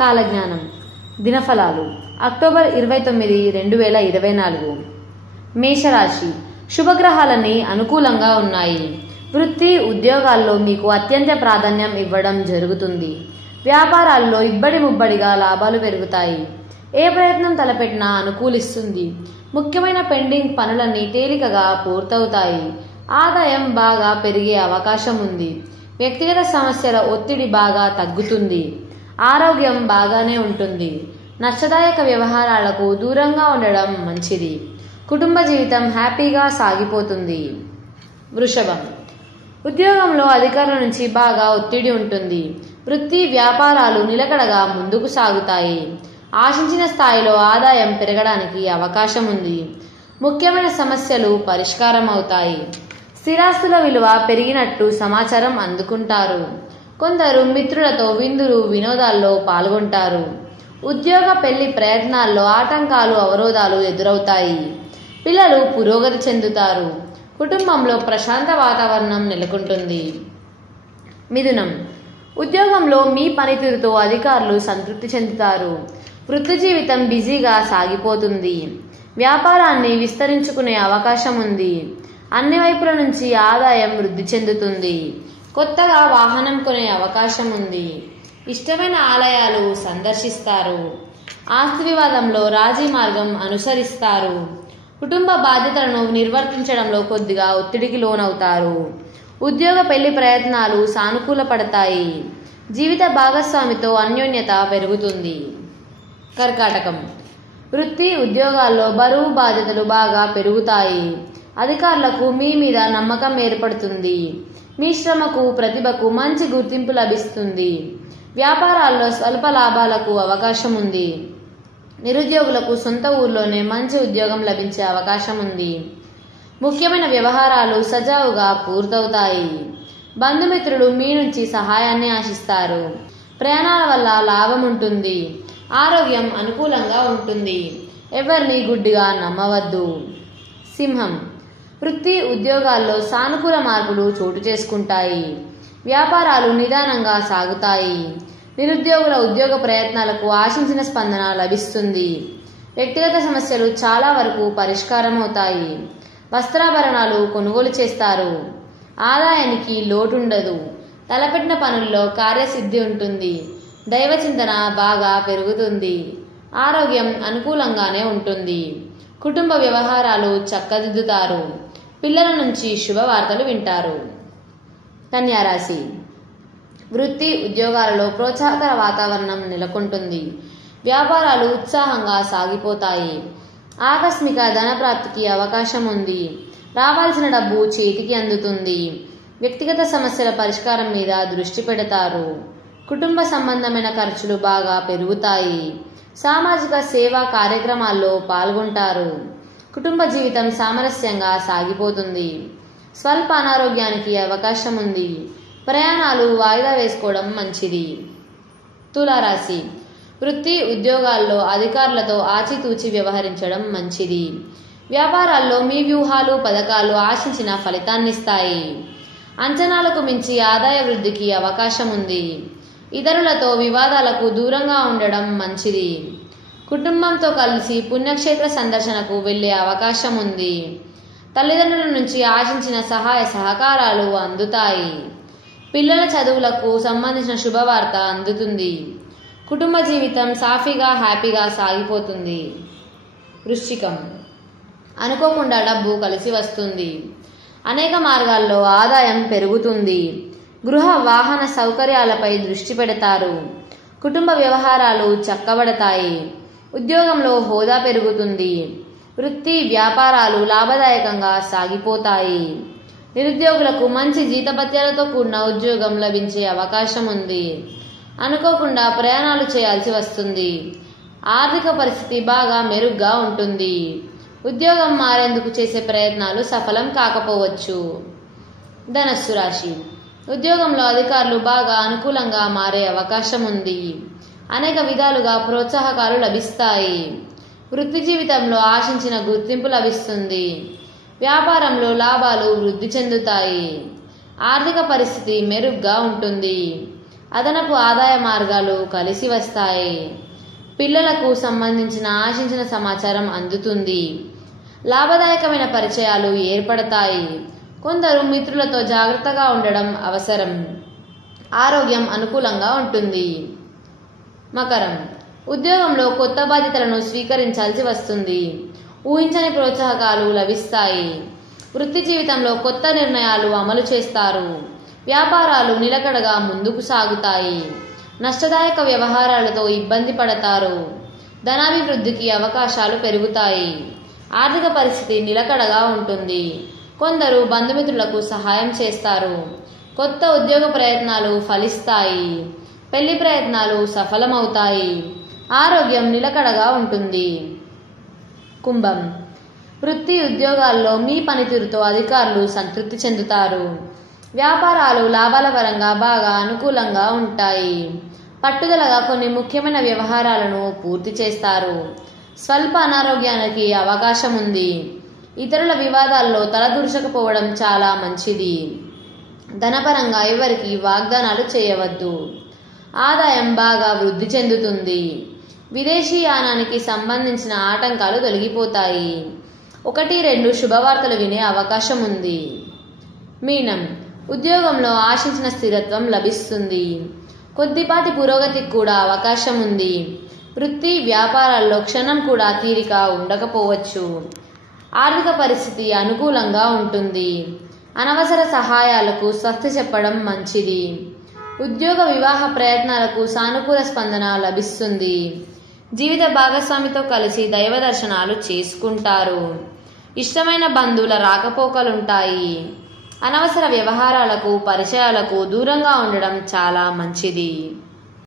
కాలజ్ఞానం దినఫలాలు అక్టోబర్ 29, 2024. మేషరాశి. శుభగ్రహాలన్నీ అనుకూలంగా ఉన్నాయి. వృత్తి ఉద్యోగాల్లో మీకు అత్యంత ప్రాధాన్యం ఇవ్వడం జరుగుతుంది. వ్యాపారాల్లో ఇబ్బడి ముబ్బడిగా లాభాలు పెరుగుతాయి. ఏ ప్రయత్నం తలపెట్టినా అనుకూలిస్తుంది. ముఖ్యమైన పెండింగ్ పనులన్నీ తేలికగా పూర్తవుతాయి. ఆదాయం బాగా పెరిగే అవకాశం ఉంది. వ్యక్తిగత సమస్యల ఒత్తిడి బాగా తగ్గుతుంది. ఆరోగ్యం బాగానే ఉంటుంది. నష్టదాయక వ్యవహారాలకు దూరంగా ఉండడం మంచిది. కుటుంబ జీవితం హ్యాపీగా సాగిపోతుంది. వృషభం. ఉద్యోగంలో అధికారుల నుంచి బాగా ఒత్తిడి ఉంటుంది. వృత్తి వ్యాపారాలు నిలకడగా ముందుకు సాగుతాయి. ఆశించిన స్థాయిలో ఆదాయం పెరగడానికి అవకాశం ఉంది. ముఖ్యమైన సమస్యలు పరిష్కారం అవుతాయి. స్థిరాస్తుల విలువ పెరిగినట్టు సమాచారం అందుకుంటారు. కొందరు మిత్రులతో విందులు వినోదాల్లో పాల్గొంటారు. ఉద్యోగ పెళ్లి ప్రయత్నాల్లో ఆటంకాలు అవరోధాలు ఎదురవుతాయి. పిల్లలు పురోగతి చెందుతారు. కుటుంబంలో ప్రశాంత వాతావరణం నెలకొంటుంది. మిథునం. ఉద్యోగంలో మీ పనితీరుతో అధికారులు సంతృప్తి చెందుతారు. వృత్తి జీవితం బిజీగా సాగిపోతుంది. వ్యాపారాన్ని విస్తరించుకునే అవకాశం ఉంది. అన్ని వైపుల నుంచి ఆదాయం వృద్ధి చెందుతుంది. కొత్తగా వాహనం కొనే అవకాశం ఉంది. ఇష్టమైన ఆలయాలు సందర్శిస్తారు. ఆస్తి వివాదంలో రాజీ మార్గం అనుసరిస్తారు. కుటుంబ బాధ్యతలను నిర్వర్తించడంలో కొద్దిగా ఒత్తిడికి లోనవుతారు. ఉద్యోగ పెళ్లి ప్రయత్నాలు సానుకూల పడతాయి. జీవిత భాగస్వామితో అన్యోన్యత పెరుగుతుంది. కర్కాటకం. వృత్తి ఉద్యోగాల్లో బరువు బాధ్యతలు బాగా పెరుగుతాయి. అధికారులకు మీ మీద నమ్మకం ఏర్పడుతుంది. మీ శ్రమకు ప్రతిభకు మంచి గుర్తింపు లభిస్తుంది. వ్యాపారాల్లో స్వల్ప లాభాలకు అవకాశం ఉంది. నిరుద్యోగులకు సొంత ఊర్లోనే మంచి ఉద్యోగం లభించే అవకాశం ఉంది. ముఖ్యమైన వ్యవహారాలు సజావుగా పూర్తవుతాయి. బంధుమిత్రులు మీ నుంచి సహాయాన్ని ఆశిస్తారు. ప్రయాణాల వల్ల లాభం ఉంటుంది. ఆరోగ్యం అనుకూలంగా ఉంటుంది. ఎవరిని గుడ్డిగా నమ్మవద్దు. సింహం. వృత్తి ఉద్యోగాల్లో సానుకూల మార్పులు చోటు చేసుకుంటాయి. వ్యాపారాలు నిదానంగా సాగుతాయి. నిరుద్యోగుల ఉద్యోగ ప్రయత్నాలకు ఆశించిన స్పందన లభిస్తుంది. వ్యక్తిగత సమస్యలు చాలా వరకు పరిష్కారమవుతాయి. వస్త్రాభరణాలు కొనుగోలు చేస్తారు. ఆదాయానికి లోటుండదు. తలపెట్టిన పనుల్లో కార్యసిద్ధి ఉంటుంది. దైవ చింతన బాగా పెరుగుతుంది. ఆరోగ్యం అనుకూలంగానే ఉంటుంది. కుటుంబ వ్యవహారాలు చక్కదిద్దుతారు. పిల్లల నుంచి శుభవార్తలు వింటారు. కన్యారాశి. వృత్తి ఉద్యోగాలలో ప్రోత్సాహకర వాతావరణం నెలకొంటుంది. వ్యాపారాలు ఉత్సాహంగా సాగిపోతాయి. ఆకస్మిక ధనప్రాప్తికి అవకాశం ఉంది. రావాల్సిన డబ్బు చేతికి అందుతుంది. వ్యక్తిగత సమస్యల పరిష్కారం మీద దృష్టి పెడతారు. కుటుంబ సంబంధమైన ఖర్చులు బాగా పెరుగుతాయి. సామాజిక సేవా కార్యక్రమాల్లో పాల్గొంటారు. కుటుంబ జీవితం సామరస్యంగా సాగిపోతుంది. స్వల్ప అనారోగ్యానికి అవకాశం ఉంది. ప్రయాణాలు వాయిదా వేసుకోవడం మంచిది. తులారాశి. వృత్తి ఉద్యోగాల్లో అధికారులతో ఆచితూచి వ్యవహరించడం మంచిది. వ్యాపారాల్లో మీ వ్యూహాలు పథకాలు ఆశించిన ఫలితాన్నిస్తాయి. అంచనాలకు మించి ఆదాయ వృద్ధికి అవకాశం ఉంది. ఇతరులతో వివాదాలకు దూరంగా ఉండడం మంచిది. కుటుంబంతో కలిసి పుణ్యక్షేత్ర సందర్శనకు వెళ్లే అవకాశం ఉంది. తల్లిదండ్రుల నుంచి ఆశించిన సహాయ సహకారాలు అందుతాయి. పిల్లల చదువులకు సంబంధించిన శుభవార్త అందుతుంది. కుటుంబ జీవితం సాఫీగా హ్యాపీగా సాగిపోతుంది. వృశ్చికం. అనుకోకుండా డబ్బు కలిసి వస్తుంది. అనేక మార్గాల్లో ఆదాయం పెరుగుతుంది. గృహ వాహన సౌకర్యాలపై దృష్టి పెడతారు. కుటుంబ వ్యవహారాలు చక్కబడతాయి. ఉద్యోగంలో హోదా పెరుగుతుంది. వృత్తి వ్యాపారాలు లాభదాయకంగా సాగిపోతాయి. నిరుద్యోగులకు మంచి జీతభత్యాలతో కూడిన ఉద్యోగం లభించే అవకాశం ఉంది. అనుకోకుండా ప్రయాణాలు చేయాల్సి వస్తుంది. ఆర్థిక పరిస్థితి బాగా మెరుగ్గా ఉంటుంది. ఉద్యోగం మారేందుకు చేసే ప్రయత్నాలు సఫలం కాకపోవచ్చు. ధనస్సు రాశి. ఉద్యోగంలో అధికారులు బాగా అనుకూలంగా మారే అవకాశం ఉంది. అనేక విధాలుగా ప్రోత్సాహకాలు లభిస్తాయి. వృత్తి జీవితంలో ఆశించిన గుర్తింపు లభిస్తుంది. వ్యాపారంలో లాభాలు వృద్ధి చెందుతాయి. ఆర్థిక పరిస్థితి మెరుగ్గా ఉంటుంది. అదనపు ఆదాయ మార్గాలు కలిసి వస్తాయి. పిల్లలకు సంబంధించిన ఆశించిన సమాచారం అందుతుంది. లాభదాయకమైన పరిచయాలు ఏర్పడతాయి. కొందరు మిత్రులతో జాగ్రత్తగా ఉండడం అవసరం. ఆరోగ్యం అనుకూలంగా ఉంటుంది. మకరం, ఉద్యోగంలో కొత్త బాధ్యతలను స్వీకరించాల్సి వస్తుంది. ఊహించని ప్రోత్సాహకాలు లభిస్తాయి. వృత్తి జీవితంలో కొత్త నిర్ణయాలు అమలు చేస్తారు. వ్యాపారాలు నిలకడగా ముందుకు సాగుతాయి. నష్టదాయక వ్యవహారాలతో ఇబ్బంది పడతారు. ధనాభివృద్ధికి అవకాశాలు పెరుగుతాయి. ఆర్థిక పరిస్థితి నిలకడగా ఉంటుంది. కొందరు బంధుమిత్రులకు సహాయం చేస్తారు. కొత్త ఉద్యోగ ప్రయత్నాలు ఫలిస్తాయి. పెళ్లి ప్రయత్నాలు సఫలమవుతాయి. ఆరోగ్యం నిలకడగా ఉంటుంది. కుంభం, వృత్తి ఉద్యోగాల్లో మీ పనితీరుతో అధికారులు సంతృప్తి చెందుతారు. వ్యాపారాలు లాభాల పరంగా బాగా అనుకూలంగా ఉంటాయి. పట్టుదలగా కొన్ని ముఖ్యమైన వ్యవహారాలను పూర్తి చేస్తారు. స్వల్ప అనారోగ్యానికి అవకాశం ఉంది. ఇతరుల వివాదాల్లో తలదూర్చకపోవడం చాలా మంచిది. ధనపరంగా ఎవరికి వాగ్దానాలు చేయవద్దు. ఆదాయం బాగా వృద్ధి చెందుతుంది. విదేశీయానానికి సంబంధించిన ఆటంకాలు తొలగిపోతాయి. 1-2 శుభవార్తలు వినే అవకాశం ఉంది. మీనం, ఉద్యోగంలో ఆశించిన స్థిరత్వం లభిస్తుంది. కొద్దిపాటి పురోగతికి కూడా అవకాశం ఉంది. వృత్తి వ్యాపారాల్లో క్షణం కూడా తీరిక ఉండకపోవచ్చు. ఆర్థిక పరిస్థితి అనుకూలంగా ఉంటుంది. అనవసర సహాయాలకు స్వస్తి చెప్పడం మంచిది. ఉద్యోగ వివాహ ప్రయత్నాలకు సానుకూల స్పందన లభిస్తుంది. జీవిత భాగస్వామితో కలిసి దైవ దర్శనాలు చేసుకుంటారు. ఇష్టమైన బంధువుల రాకపోకలుంటాయి. అనవసర వ్యవహారాలకు పరిచయాలకు దూరంగా ఉండడం చాలా మంచిది.